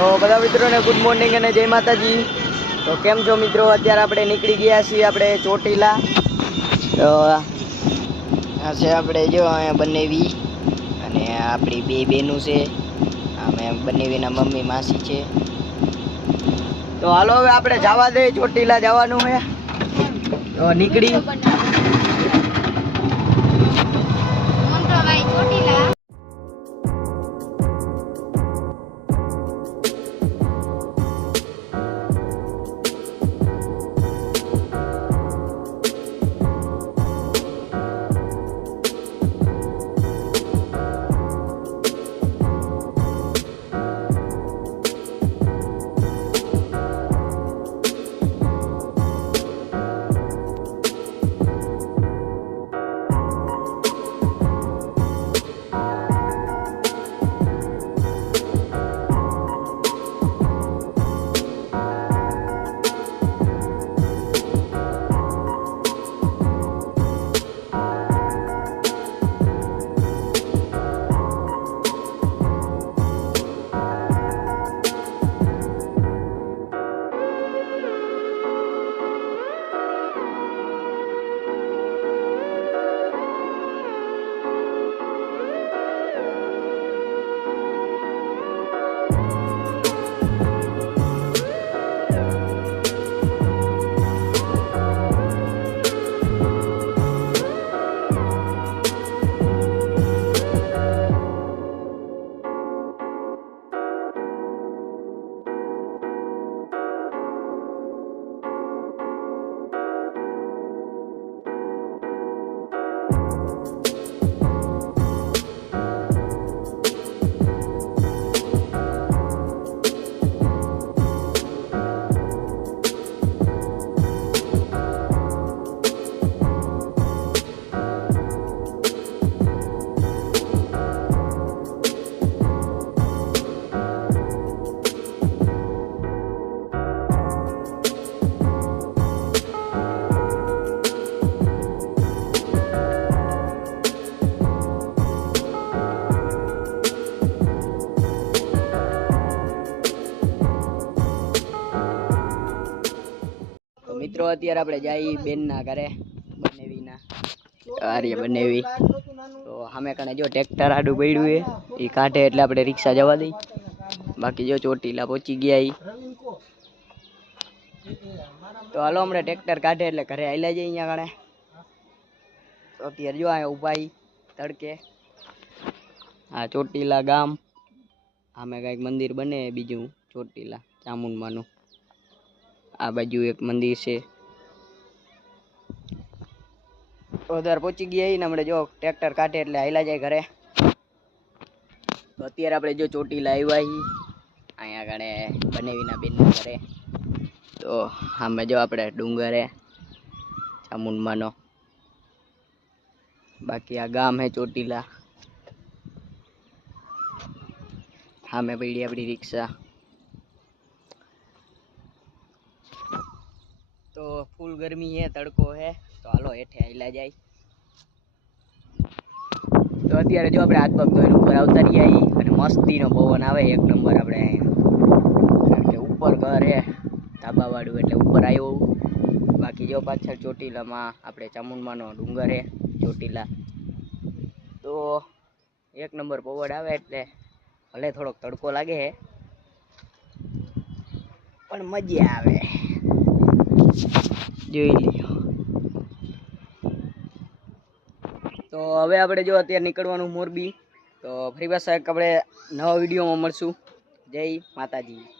તો બધા મિત્રોને ગુડ મોર્નિંગ અને જય માતાજી। તો કેમ છો મિત્રો? અત્યારે આપણે નીકળી ગયા છીએ આપણે ચોટીલા। તો આ છે આપણે જો અહીંયા બનેવી અને આપણી બે બેનું છે, અમે બનેવીના મમ્મી માસી છે। તો હાલો હવે આપણે જવા દે, ચોટીલા જવાનું છે તો નીકળી। મિત્રો અત્યારે આપણે જઈએ બેનના ઘરે, બનેવીના આર્ય બનેવી। તો સામે કણે જો ટ્રેક્ટર આડું પડ્યું છે, એ કાઢે એટલે આપણે રિક્ષા જવા દઈ। બાકી જો ચોટીલા પહોંચી ગયા ઈ। તો હાલો હમણાં ટ્રેક્ટર કાઢે એટલે ઘરે આવેલા જઈએ અહીંયા કણે। તો અત્યારે જો અહીંયા ઊભા તડકે, આ ચોટીલા ગામ, આમે કંઈક મંદિર બને બીજું ચોટીલા ચામુંડમાનું, આ બાજુ એક મંદિર છે। ઉધર પહોંચી ગયા ને હમણાં જો ટ્રેક્ટર કાઢે એટલે હાલ્યા જાય ઘરે। તો અત્યારે આપણે જો ચોટીલા આવ્યા છીએ, અહીંયા આગળ બનેવીના બેનના ઘરે। તો આમે જો આપણે ડુંગરે ચામુંડમાનો, બાકી આ ગામ હે ચોટીલા, સામે પડી આપણી રિક્ષા। તો ફૂલ ગરમી है, તડકો है, તો હાલો હેઠે આઈલા જાય। તો અત્યારે જો આપણે હાથ પગ ધોઈને ઉપર આવતા રહ્યા અને મસ્તીનો પવન આવે એક નંબર। આપણે કારણ કે ઉપર ઘર હે ધાબાવાળું એટલે ઉપર આવ્યો। બાકી જો પાછળ ચોટીલામાં આપણે ચામુંડમાનો ડુંગર હે ચોટીલા, તો એક નંબર પવન આવે એટલે ભલે થોડોક તડકો લાગે હે પણ મજા આવે, જોઈ લ્યો। તો હવે આપણે જો અત્યારે નીકળવાનું મોરબી। તો ફરી પાછા આપણે નવા વિડીયોમાં મળશું। જય માતાજી।